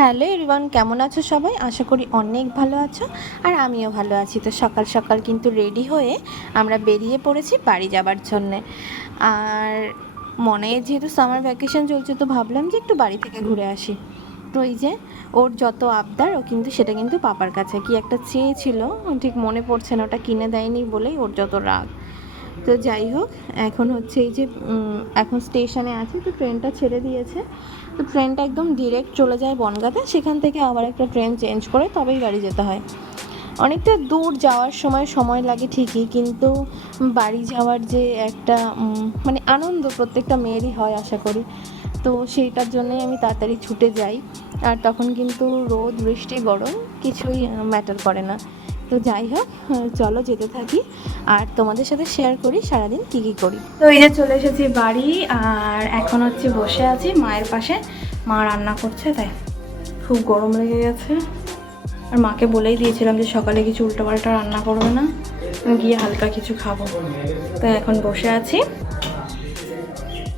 Hello everyone, কেমন আছো সবাই? আশা করি অনেক ভালো আছো আর আমিও ভালো আছি। তো সকাল সকাল কিন্তু রেডি হয়ে আমরা বেরিয়ে পড়েছি বাড়ি যাবার জন্যে। আর মনে যেহেতু সামার ভ্যাকেশন চলছে, তো ভাবলাম যে একটু বাড়ি থেকে ঘুরে আসি। তো এই যে ওর যত আবদার, ও কিন্তু সেটা কিন্তু পাপার কাছে কি একটা চেয়েছিল, ঠিক মনে পড়ছে না, ওটা কিনে দেয়নি বলেই ওর যত রাগ। তো যাই হোক, এখন হচ্ছে এই যে এখন স্টেশনে আছে, তো ট্রেনটা ছেড়ে দিয়েছে। তো ট্রেনটা একদম ডিরেক্ট চলে যায় বনগাঁতে, সেখান থেকে আবার একটা ট্রেন চেঞ্জ করে তবেই বাড়ি যেতে হয়। অনেকটা দূর যাওয়ার সময় লাগে ঠিকই, কিন্তু বাড়ি যাওয়ার যে একটা মানে আনন্দ প্রত্যেকটা মেয়েরই হয় আশা করি। তো সেইটার জন্যই আমি তাড়াতাড়ি ছুটে যাই। আর তখন কিন্তু রোদ বৃষ্টি গরম কিছুই ম্যাটার করে না। তো যাই হোক, চলো যেতে থাকি আর তোমাদের সাথে শেয়ার করি সারাদিন কী কী করি। তো এই যে চলে এসেছি বাড়ি, আর এখন হচ্ছে বসে আছি মায়ের পাশে। মা রান্না করছে, তাই খুব গরম লেগে গেছে। আর মাকে বলেই দিয়েছিলাম যে সকালে কিছু উল্টোপাল্টা রান্না করবে না, গিয়ে হালকা কিছু খাবো। তো এখন বসে আছি,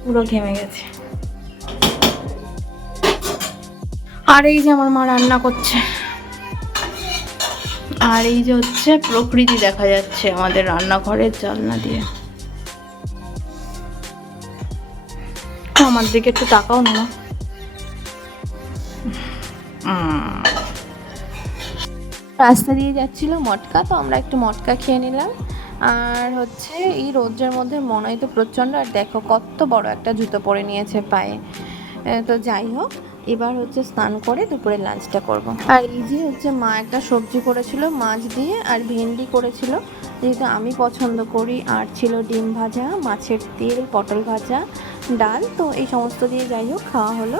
পুরো ঘেমে গেছে। আর এই যে আমার মা রান্না করছে, আর এই যে হচ্ছে প্রকৃতি দেখা যাচ্ছে আমাদের রান্নাঘরের জানলা দিয়ে। আমার দিকে একটু তাকাও না। রাস্তা দিয়ে যাচ্ছিল মটকা, তো আমরা একটু মটকা খেয়ে নিলাম। আর হচ্ছে এই রোদের মধ্যে মনে হয় তো প্রচণ্ড, আর দেখো কত বড় একটা জুতো পরে নিয়েছে পায়ে। তো যাই হোক, এবার হচ্ছে স্নান করে দুপুরে লাঞ্চটা করব। আর এই যে হচ্ছে মা একটা সবজি করেছিল মাছ দিয়ে, আর ভেন্ডি করেছিল যেহেতু আমি পছন্দ করি, আর ছিল ডিম ভাজা, মাছের তেল, পটল ভাজা, ডাল। তো এই সমস্ত দিয়ে যাই হোক খাওয়া হলো।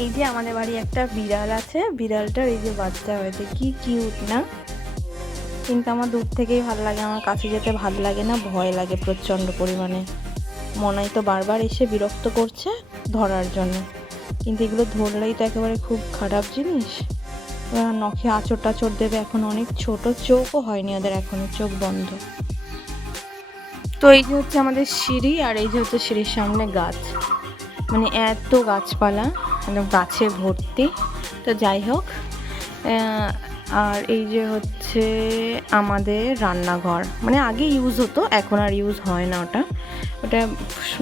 এই যে আমাদের বাড়ি একটা বিড়াল আছে, বিড়ালটার এই যে বাচ্চা হয়েছে, কি কিউট না? কিন্তু আমার দূর থেকেই ভালো লাগে, আমার কাছে যেতে ভালো লাগে না, ভয় লাগে প্রচণ্ড পরিমাণে। মনাই তো বারবার এসে বিরক্ত করছে ধরার জন্য, কিন্তু এগুলো ধরলেই তো একেবারে খুব খারাপ জিনিস। নখে আঁচড় টাচড় দেবে, এখন অনেক ছোট, চোখও হয়নি ওদের, এখনো চোখ বন্ধ। তো এই যে হচ্ছে আমাদের সিঁড়ি, আর এই যে হচ্ছে সিঁড়ির সামনে গাছ, মানে এত গাছপালা, গাছে ভর্তি। তো যাই হোক, আর এই যে হচ্ছে আমাদের রান্নাঘর, মানে আগে ইউজ হতো, এখন আর ইউজ হয় না। ওটা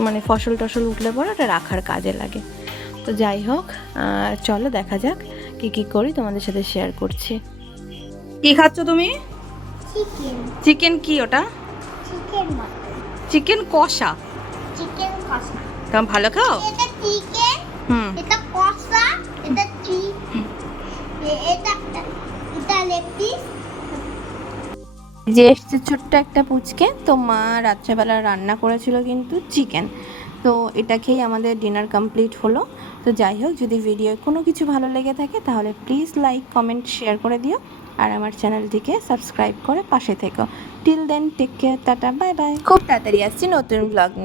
মানে ফসল টসল উঠলে পরে ওটা রাখার কাজে লাগে। তো যাই হোক, চলো দেখা যাক কী কী করি, তোমাদের সাথে শেয়ার করছি। কি খাচ্ছ তুমি? চিকেন। চিকেন কি ওটা? চিকেন চিকেন কষা। চিকেন কষা। তুমি ভালো খাও? এটা চিকেন, এটা কষা, এটা এটা লেগ পিস। যে এসছে ছোট্ট একটা পুচকে, তো মা রাত্রেবেলা রান্না করেছিল কিন্তু চিকেন। তো এটা খেয়েই আমাদের ডিনার কমপ্লিট হলো। তো যাই হোক, যদি ভিডিও কোনো কিছু ভালো লেগে থাকে তাহলে প্লিজ লাইক, কমেন্ট, শেয়ার করে দিও। আর আমার চ্যানেলটিকে সাবস্ক্রাইব করে পাশে থেকো। Till then, take care, tata, bye bye. খুব তাড়াতাড়ি আসছি নতুন ব্লগ নিয়ে।